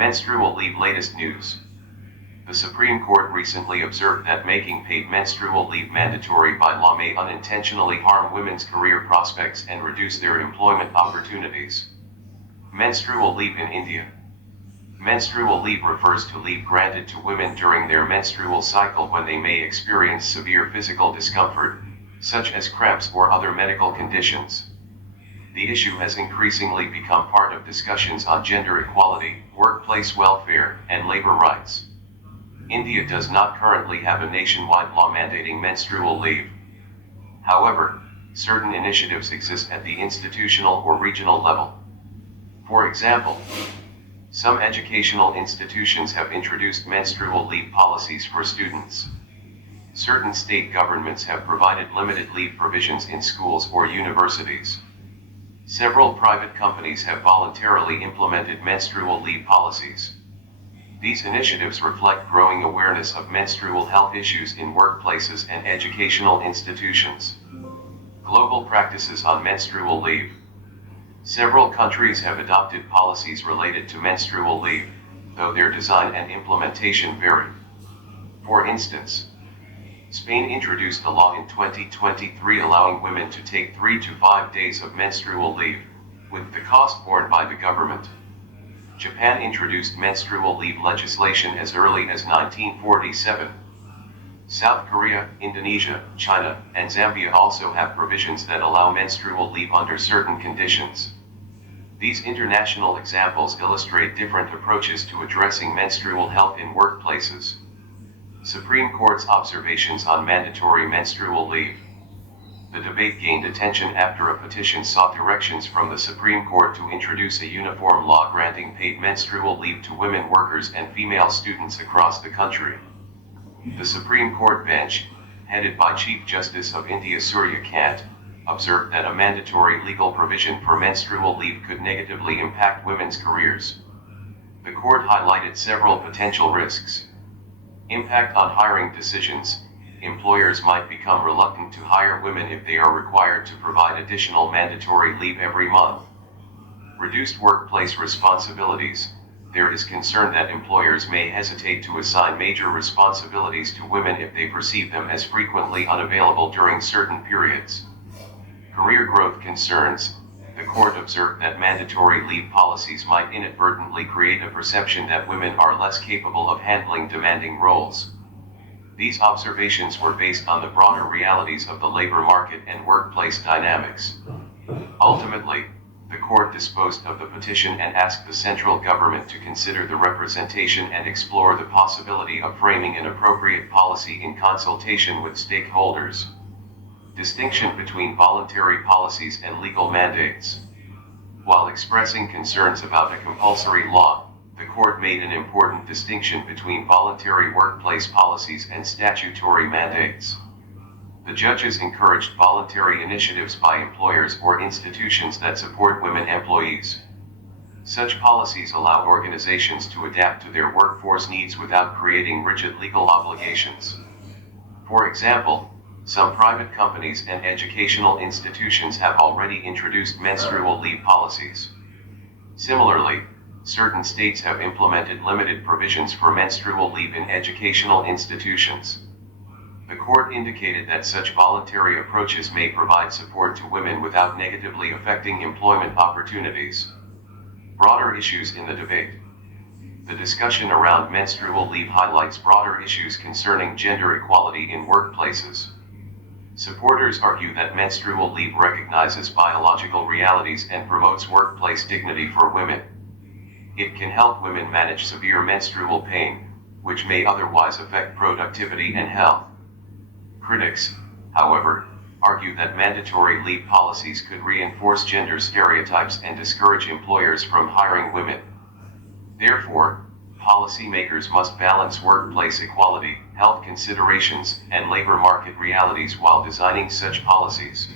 Menstrual leave latest news. The Supreme Court recently observed that making paid menstrual leave mandatory by law may unintentionally harm women's career prospects and reduce their employment opportunities. Menstrual leave in India. Menstrual leave refers to leave granted to women during their menstrual cycle when they may experience severe physical discomfort, such as cramps or other medical conditions. The issue has increasingly become part of discussions on gender equality, workplace welfare, and labor rights. India does not currently have a nationwide law mandating menstrual leave. However, certain initiatives exist at the institutional or regional level. For example, some educational institutions have introduced menstrual leave policies for students. Certain state governments have provided limited leave provisions in schools or universities. Several private companies have voluntarily implemented menstrual leave policies. These initiatives reflect growing awareness of menstrual health issues in workplaces and educational institutions. Global practices on menstrual leave. Several countries have adopted policies related to menstrual leave, though their design and implementation vary. For instance, Spain introduced a law in 2023 allowing women to take 3 to 5 days of menstrual leave, with the cost borne by the government. Japan introduced menstrual leave legislation as early as 1947. South Korea, Indonesia, China, and Zambia also have provisions that allow menstrual leave under certain conditions. These international examples illustrate different approaches to addressing menstrual health in workplaces. Supreme Court's observations on mandatory menstrual leave. The debate gained attention after a petition sought directions from the Supreme Court to introduce a uniform law granting paid menstrual leave to women workers and female students across the country. The Supreme Court bench, headed by Chief Justice of India Surya Kant, observed that a mandatory legal provision for menstrual leave could negatively impact women's careers. The court highlighted several potential risks. Impact on hiring decisions. Employers might become reluctant to hire women if they are required to provide additional mandatory leave every month. Reduced workplace responsibilities. There is concern that employers may hesitate to assign major responsibilities to women if they perceive them as frequently unavailable during certain periods. Career growth concerns. The court observed that mandatory leave policies might inadvertently create a perception that women are less capable of handling demanding roles. These observations were based on the broader realities of the labor market and workplace dynamics. Ultimately, the court disposed of the petition and asked the central government to consider the representation and explore the possibility of framing an appropriate policy in consultation with stakeholders. Distinction between voluntary policies and legal mandates. While expressing concerns about a compulsory law, the court made an important distinction between voluntary workplace policies and statutory mandates. The judges encouraged voluntary initiatives by employers or institutions that support women employees. Such policies allow organizations to adapt to their workforce needs without creating rigid legal obligations. For example, some private companies and educational institutions have already introduced menstrual leave policies. Similarly, certain states have implemented limited provisions for menstrual leave in educational institutions. The court indicated that such voluntary approaches may provide support to women without negatively affecting employment opportunities. Broader issues in the debate. The discussion around menstrual leave highlights broader issues concerning gender equality in workplaces. Supporters argue that menstrual leave recognizes biological realities and promotes workplace dignity for women. It can help women manage severe menstrual pain, which may otherwise affect productivity and health. Critics, however, argue that mandatory leave policies could reinforce gender stereotypes and discourage employers from hiring women. Therefore, policymakers must balance workplace equality, health considerations, and labor market realities while designing such policies.